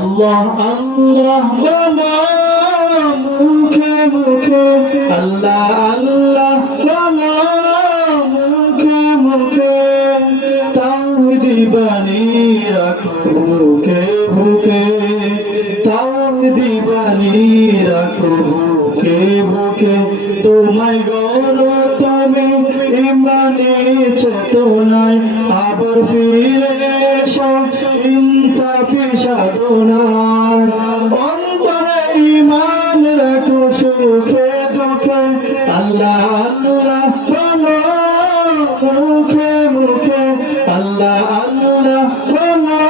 আল্লাহ আল্লাহ বলো মুখে মুখে, আল্লাহ আল্লাহ বলো মুখে মুখে, তাওহীদি বাণী রাখো বুকে বুকে, তাওহীদি বাণী রাখো বুকে বুকে। তোমায় গড়ো তুমি ইমানি চেতনায়, আবার ফিরে এসো ইনসাফি সাধনায়। অন্তরে ঈমান রাখো সুখে দুঃখে, আল্লাহ আল্লাহ বলো মুখে মুখে, আল্লাহ আল্লাহ বলো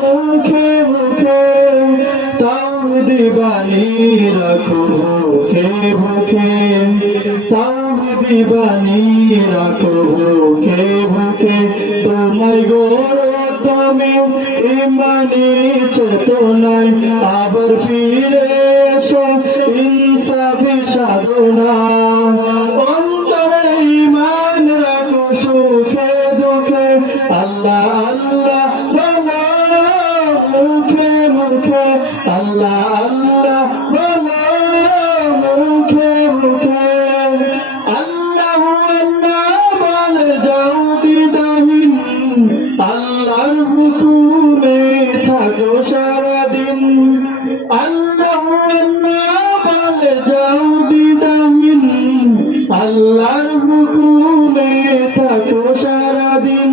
মুখে মুখে, তাওহীদি বাণী রাখো বুকে বুকে, তাওহীদি বাণী রাখো বুকে বুকে। তোমায় গড়ো তুমি ইমানি চেতনায়, আবার ফিরে এসো ইনসাফি সাধনায়। অন্তরে ঈমান রাখো সুখে দুঃখে, আল্লাহ আল্লাহ বলো মুখে মুখে, আল্লাহ আল্লাহ বলো মুখে মুখে। আল্লাহ আল্লাহ বলে যাও দ্বিধাহীন, আল্লাহর হুকুমে থাকো সারাদিন। আল্লাহ আল্লাহ বলে যাও দ্বিধাহীন, আল্লাহর হুকুমে থাকো সারাদিন।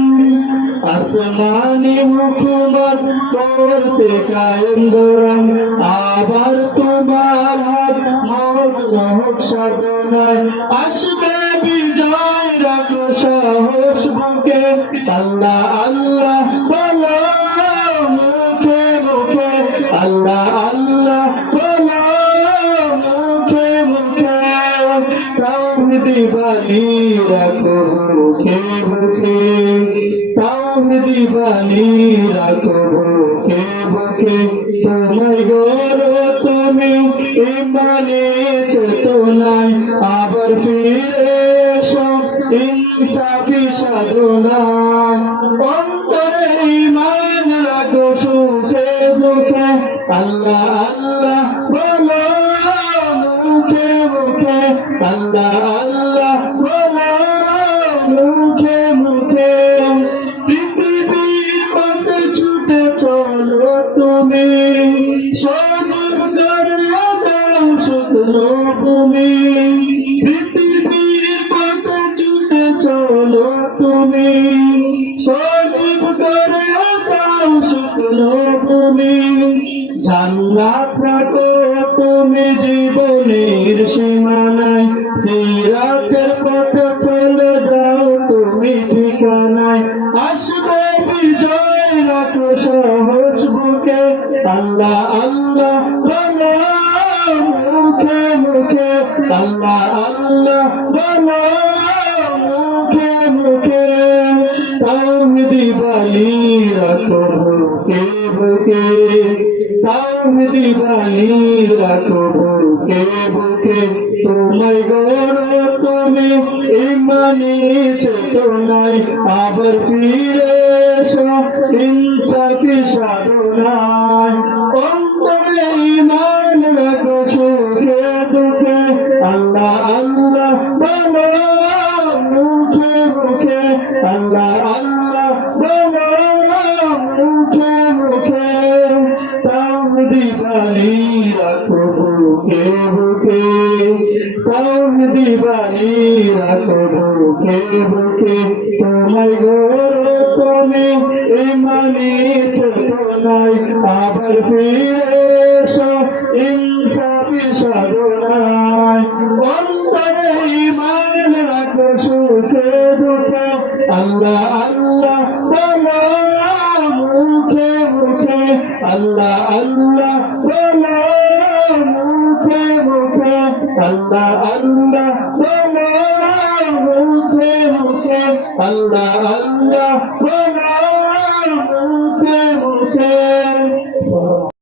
আসমানি হুকুমত করতে কায়েম দরাম, আবার তোমার হাত মোর সাধনায়। আসবে বিজয় রাখো সাহস বুকে, আল্লাহ আল্লাহ বলো মুখে মুখে, আল্লাহ আল্লাহ বলো মুখে মুখে, তাওহীদি বাণী রাখো বুকে বুকে, তাওহীদি বাণী রাখো বুকে বুকে। তোমায় গড়ো তুমি ইমানি চেতনায়, আবার ফিরে এসো ইনসাফি সাধনায়। অন্তরে ঈমান রাখো সুখে দুঃখে, আল্লাহ আল্লাহ বলো মুখে মুখে, আল্লাহ আল্লাহ বলো মুখে মুখে। পৃথিবীর পথে ছুটে চলো তুমি, সজীব করে দাও শুকনো ভূমি। পৃথিবীর পথে ছুটে চলো তুমি, সজীব করে দাও শুকনো ভূমি। জান্নাত রাখো তুমি জীবনের সীমানায়, সিরাতের পথে চলে যাও তুমি ঠিকানায়। আসবে বিজয় রাখো সাহস বুকে, আল্লাহ আল্লাহ বলো মুখে মুখে, আল্লাহ আল্লাহ বলো মুখে মুখে। তাওহীদি বাণী রাখো বুকে বুকে, তাওহীদি বাণী রাখো বুকে বুকে। তোমায় গড়ো তুমি ইমানি চেতনায়, আবার ফিরে এসো ইনসাফি সাধনায়। অন্তরে ঈমান রাখো সুখে দুঃখে, আল্লাহ আল্লাহ বলো মুখে মুখে, আল্লাহ আল্লাহ বলো মুখে মুখে। তাওহীদি বাণী রাখো বুকে বুকে, তাওহীদি বাণী রাখো বুকে বুকে। তোমায় গড়ো তুমি ইমানি চেতনায়, আবার ফিরে এসো ইনসাফি সাধনায়। অন্তরে ঈমান রাখো সুখে দুঃখে, আল্লাহ আল্লাহ বলো মুখে মুখে, আল্লাহ আল্লাহ বলো মুখে মুখে, আল্লাহ আল্লাহ বলো মুখে মুখে, আল্লাহ আল্লাহ।